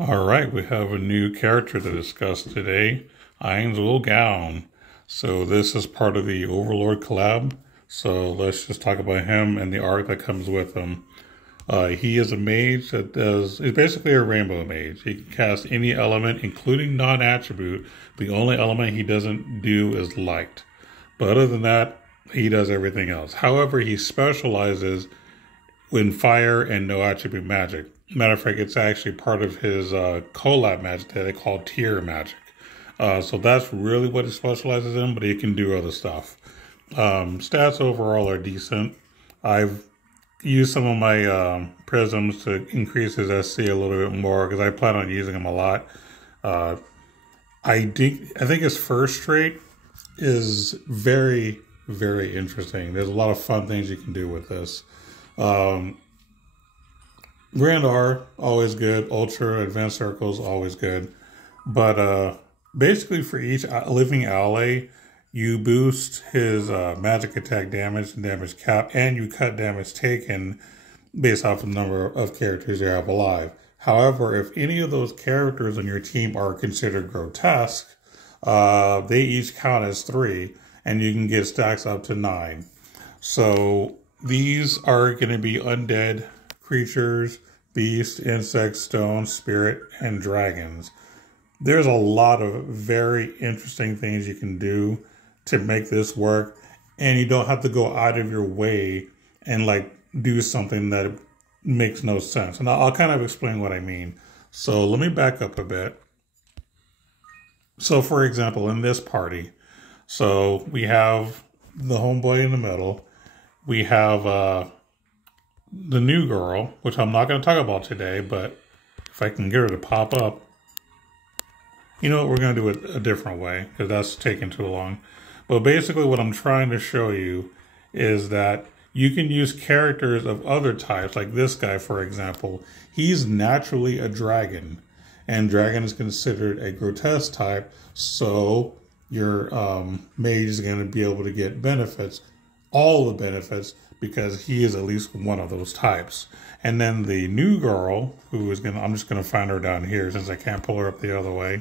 All right, we have a new character to discuss today, Ainz Ooal Gown. So this is part of the Overlord collab. So let's just talk about him and the art that comes with him. He is a mage he's basically a rainbow mage. He can cast any element, including non-attribute. The only element he doesn't do is light. But other than that, he does everything else. However, he specializes in fire and no attribute magic. Matter of fact, it's actually part of his collab magic that they call tier magic. So that's really what it specializes in, but he can do other stuff. Stats overall are decent. I've used some of my prisms to increase his SC a little bit more because I plan on using him a lot. I think his first trait is very, very interesting. There's a lot of fun things you can do with this. Grand R, always good. Ultra, Advanced Circles, always good. But basically for each living ally, you boost his magic attack damage and damage cap, and you cut damage taken based off the number of characters you have alive. However, if any of those characters on your team are considered grotesque, they each count as 3, and you can get stacks up to 9. So these are going to be undead creatures, beasts, insects, stones, spirit, and dragons. There's a lot of very interesting things you can do to make this work, and you don't have to go out of your way and like do something that makes no sense. And I'll kind of explain what I mean. So let me back up a bit. So for example, in this party, so we have the homeboy in the middle. We have the new girl, which I'm not going to talk about today, but if I can get her to pop up, you know what, we're going to do it a different way because that's taking too long. But basically what I'm trying to show you is that you can use characters of other types, like this guy, for example. He's naturally a dragon, and dragon is considered a grotesque type, so your mage is going to be able to get benefits, all the benefits, because he is at least one of those types. And then the new girl, who is I'm just going to find her down here since I can't pull her up the other way.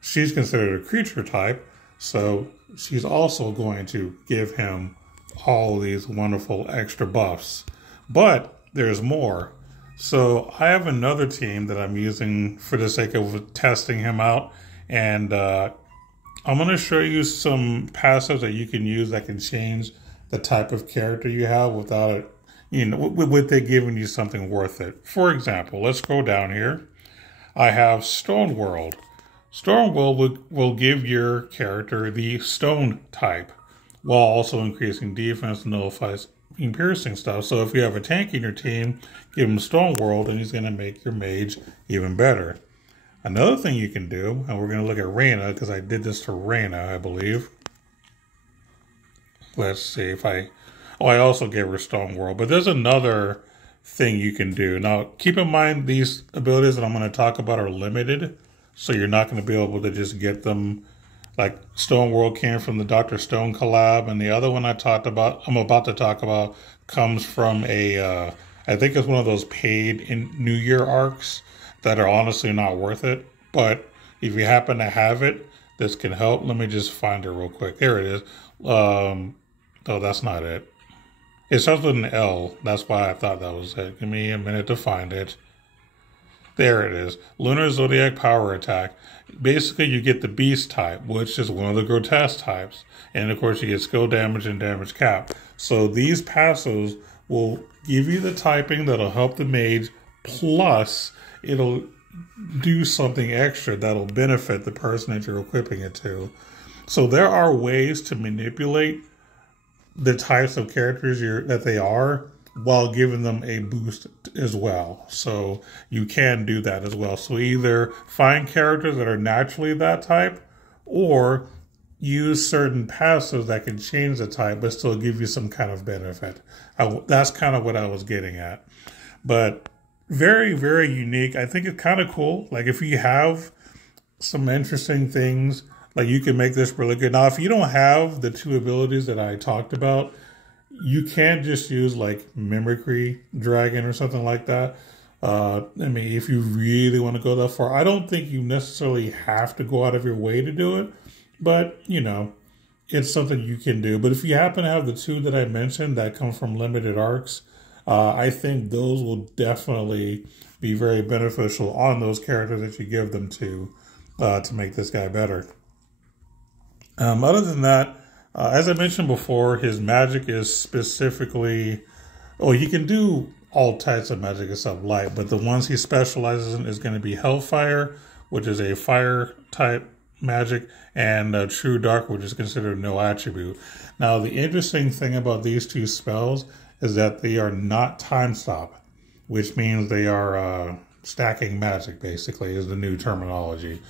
She's considered a creature type, so she's also going to give him all these wonderful extra buffs. But there's more. So I have another team that I'm using for the sake of testing him out, and I'm going to show you some passives that you can use that can change the type of character you have without it, with it giving you something worth it. For example, let's go down here. I have Stone World. Stone World will give your character the stone type while also increasing defense and nullifies piercing stuff. So if you have a tank in your team, give him Stone World and he's going to make your mage even better. Another thing you can do, and we're going to look at Reyna because I did this to Reyna, I believe. Let's see if I also gave her Stone World. But there's another thing you can do. Now, keep in mind these abilities that I'm going to talk about are limited. So you're not going to be able to just get them. Like Stone World came from the Dr. Stone collab. And the other one I'm about to talk about, comes from I think it's one of those paid in New Year arcs that are honestly not worth it. But if you happen to have it, this can help. Let me just find it real quick. There it is. Oh, that's not it. It starts with an L. That's why I thought that was it. Give me a minute to find it. There it is. Lunar Zodiac Power Attack. Basically, you get the Beast type, which is one of the grotesque types. And of course, you get skill damage and damage cap. So these passives will give you the typing that'll help the mage, plus it'll do something extra that'll benefit the person that you're equipping it to. So there are ways to manipulate the types of characters that they are while giving them a boost as well. So you can do that as well. So either find characters that are naturally that type, or use certain passives that can change the type but still give you some kind of benefit. That's kind of what I was getting at. But very, very unique. I think it's kind of cool. Like if you have some interesting things, like you can make this really good. Now, if you don't have the 2 abilities that I talked about, you can just use like Mimicry Dragon or something like that. I mean, if you really want to go that far, I don't think you necessarily have to go out of your way to do it, but you know, it's something you can do. But if you happen to have the two that I mentioned that come from limited arcs, I think those will definitely be very beneficial on those characters that you give them to make this guy better. Other than that, as I mentioned before, his magic is specifically, oh, he can do all types of magic except light, but the ones he specializes in is going to be Hellfire, which is a fire type magic, and True Dark, which is considered no attribute. Now, the interesting thing about these two spells is that they are not time stop, which means they are stacking magic, basically, is the new terminology.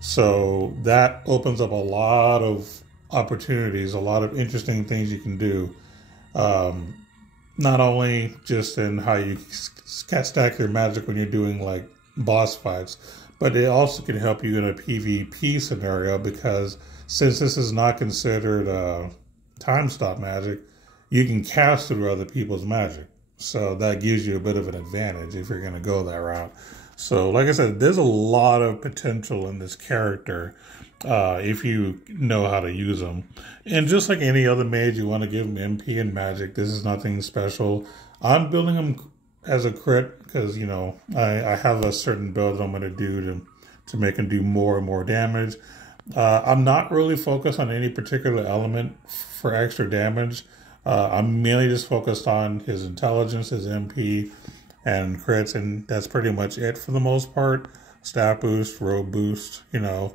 So that opens up a lot of opportunities, a lot of interesting things you can do. Um, Not only just in how you stack your magic when you're doing like boss fights, but it also can help you in a PvP scenario because since this is not considered time stop magic, you can cast through other people's magic. So that gives you a bit of an advantage if you're going to go that route. So, like I said, there's a lot of potential in this character if you know how to use them. And just like any other mage, you want to give them MP and magic. This is nothing special. I'm building them as a crit because, you know, I have a certain build that I'm going to do to make him do more and more damage. I'm not really focused on any particular element for extra damage. I'm mainly just focused on his intelligence, his MP, and crits, and that's pretty much it for the most part. Stat boost, robe boost, you know,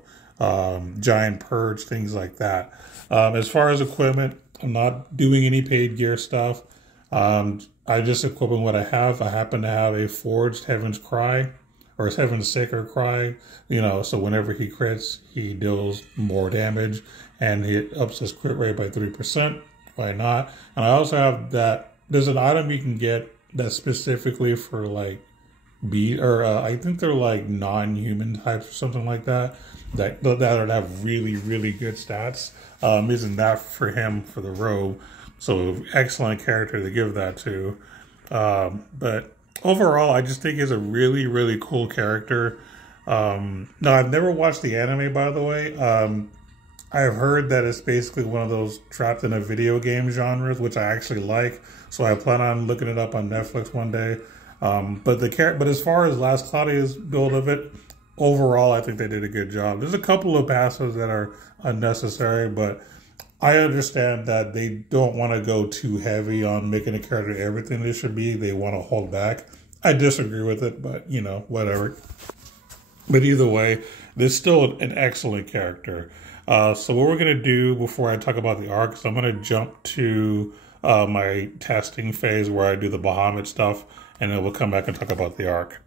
giant purge, things like that. As far as equipment, I'm not doing any paid gear stuff. I'm just equipping what I have. I happen to have a forged Heaven's Cry, or Heaven's Sacred Cry, you know, so whenever he crits, he deals more damage, and he ups his crit rate by 3%. Why not? And I also have that, there's an item you can get that's specifically for like I think they're like non-human types or something like that would have really, really good stats. Isn't that for him for the robe? So excellent character to give that to. But overall, I just think he's a really, really cool character. No, I've never watched the anime, by the way. I've heard that it's basically one of those trapped in a video game genres, which I actually like. So I plan on looking it up on Netflix one day. But as far as Last Claudia's build of it, overall, I think they did a good job. There's a couple of passes that are unnecessary, but I understand that they don't want to go too heavy on making a character everything they should be. They want to hold back. I disagree with it, but you know, whatever. But either way, there's still an excellent character. So what we're going to do before I talk about the arc is I'm going to jump to my testing phase where I do the Bahamut stuff, and then we'll come back and talk about the arc.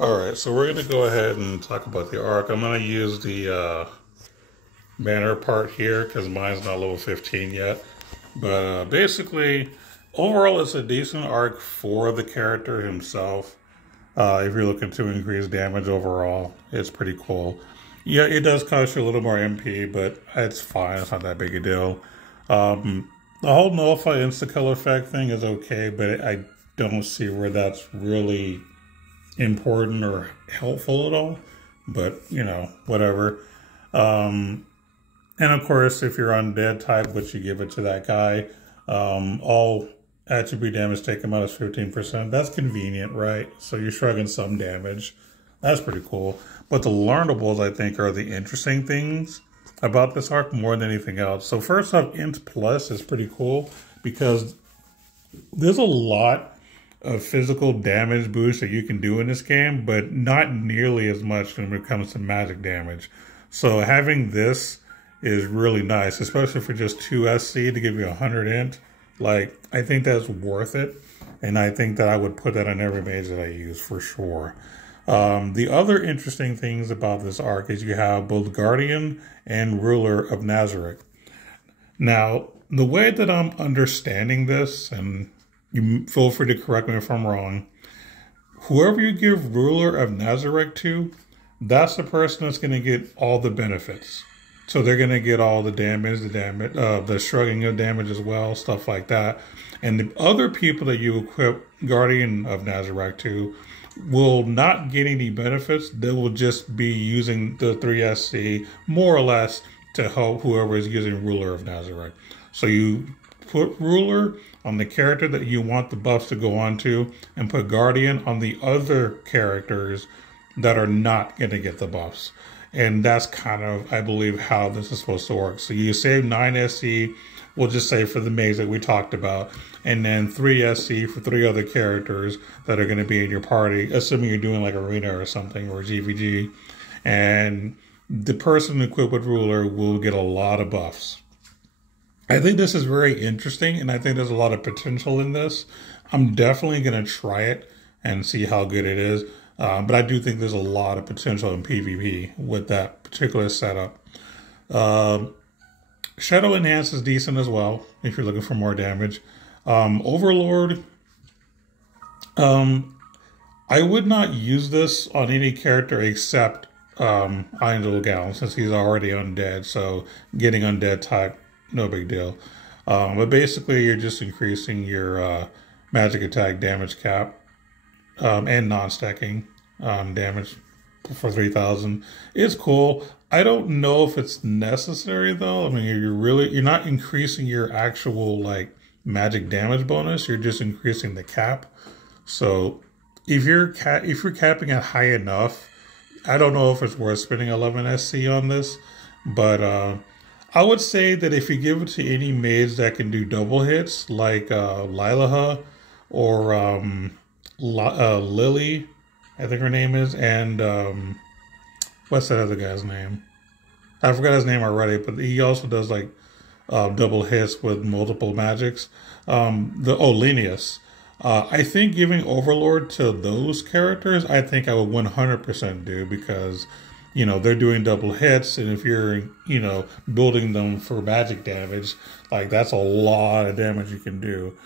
Alright, so we're going to go ahead and talk about the arc. I'm going to use the banner part here because mine's not level 15 yet. But basically, overall it's a decent arc for the character himself. If you're looking to increase damage overall, it's pretty cool. Yeah, it does cost you a little more MP, but it's fine. It's not that big a deal. The whole nullify insta-kill effect thing is okay, but I don't see where that's really important or helpful at all. But, you know, whatever. And of course, if you're undead type, which you give it to that guy, all attribute damage taken minus 15%. That's convenient, right? So you're shrugging some damage. That's pretty cool. But the learnables, I think, are the interesting things about this arc more than anything else. So first off, Int Plus is pretty cool because there's a lot of physical damage boost that you can do in this game, but not nearly as much when it comes to magic damage. So having this is really nice, especially for just 2 SC to give you 100 int. Like, I think that's worth it, and I think that I would put that on every mage that I use for sure. The other interesting things about this arc is you have both Guardian and Ruler of Nazareth. Now, the way that I'm understanding this, and you feel free to correct me if I'm wrong, whoever you give Ruler of Nazareth to, that's the person that's going to get all the benefits. So they're going to get all the damage, the shrugging of damage as well, stuff like that. And the other people that you equip Guardian of Nazareth to will not get any benefits. They will just be using the 3SC more or less to help whoever is using Ruler of Nazareth. So you put Ruler on the character that you want the buffs to go on to, and put Guardian on the other characters that are not going to get the buffs. And that's kind of, I believe, how this is supposed to work. So you save 9 SC, we'll just say for the mage that we talked about, and then 3 SC for 3 other characters that are going to be in your party, assuming you're doing like Arena or something, or GVG. And the person equipped with Ruler will get a lot of buffs. I think this is very interesting, and I think there's a lot of potential in this. I'm definitely going to try it and see how good it is. But I do think there's a lot of potential in PvP with that particular setup. Shadow Enhance is decent as well, if you're looking for more damage. Overlord, I would not use this on any character except Ainz Ooal Gown, since he's already undead, so getting undead type, no big deal. But basically, you're just increasing your magic attack damage cap. And non-stacking damage for 3,000. It's cool. I don't know if it's necessary though. I mean, you're not increasing your actual like magic damage bonus. You're just increasing the cap. So if you're capping it high enough, I don't know if it's worth spending 11 SC on this, but I would say that if you give it to any mage that can do double hits, like Lilaha or Lily, I think her name is, and what's that other guy's name? I forgot his name already, but he also does like double hits with multiple magics. Linus. I think giving Overlord to those characters, I think I would 100% do, because you know they're doing double hits, and if you're building them for magic damage, like that's a lot of damage you can do.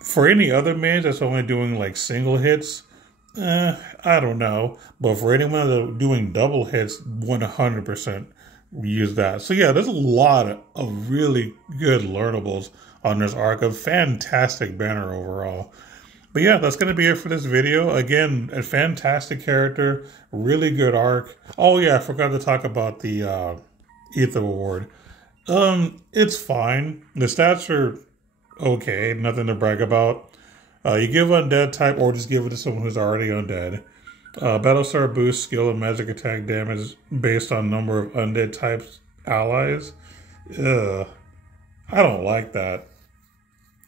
For any other mage that's only doing like single hits, I don't know. But for anyone that's doing double hits, 100% use that. So yeah, there's a lot of really good learnables on this arc. A fantastic banner overall. But yeah, that's going to be it for this video. Again, a fantastic character, really good arc. Oh yeah, I forgot to talk about the Aether Award. It's fine. The stats are okay, nothing to brag about. You give undead type, or just give it to someone who's already undead. Battlestar boosts skill and magic attack damage based on number of undead types allies. Ugh, I don't like that.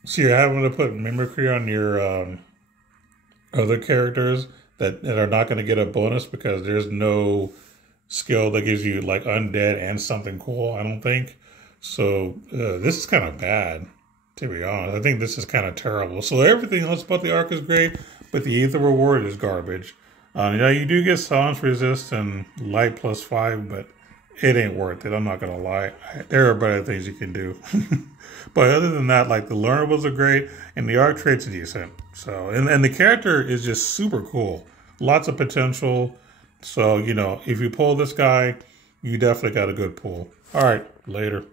So you're having to put mimicry on your other characters that are not going to get a bonus because there's no skill that gives you like undead and something cool, I don't think. So this is kind of bad, to be honest. I think this is kind of terrible. So everything else about the arc is great, but the Aether Reward is garbage. Yeah, you do get silence resist and light +5, but it ain't worth it. I'm not gonna lie. There are better things you can do. But other than that, like the learnables are great and the arc traits are decent. So and the character is just super cool. Lots of potential. So, you know, if you pull this guy, you definitely got a good pull. All right, later.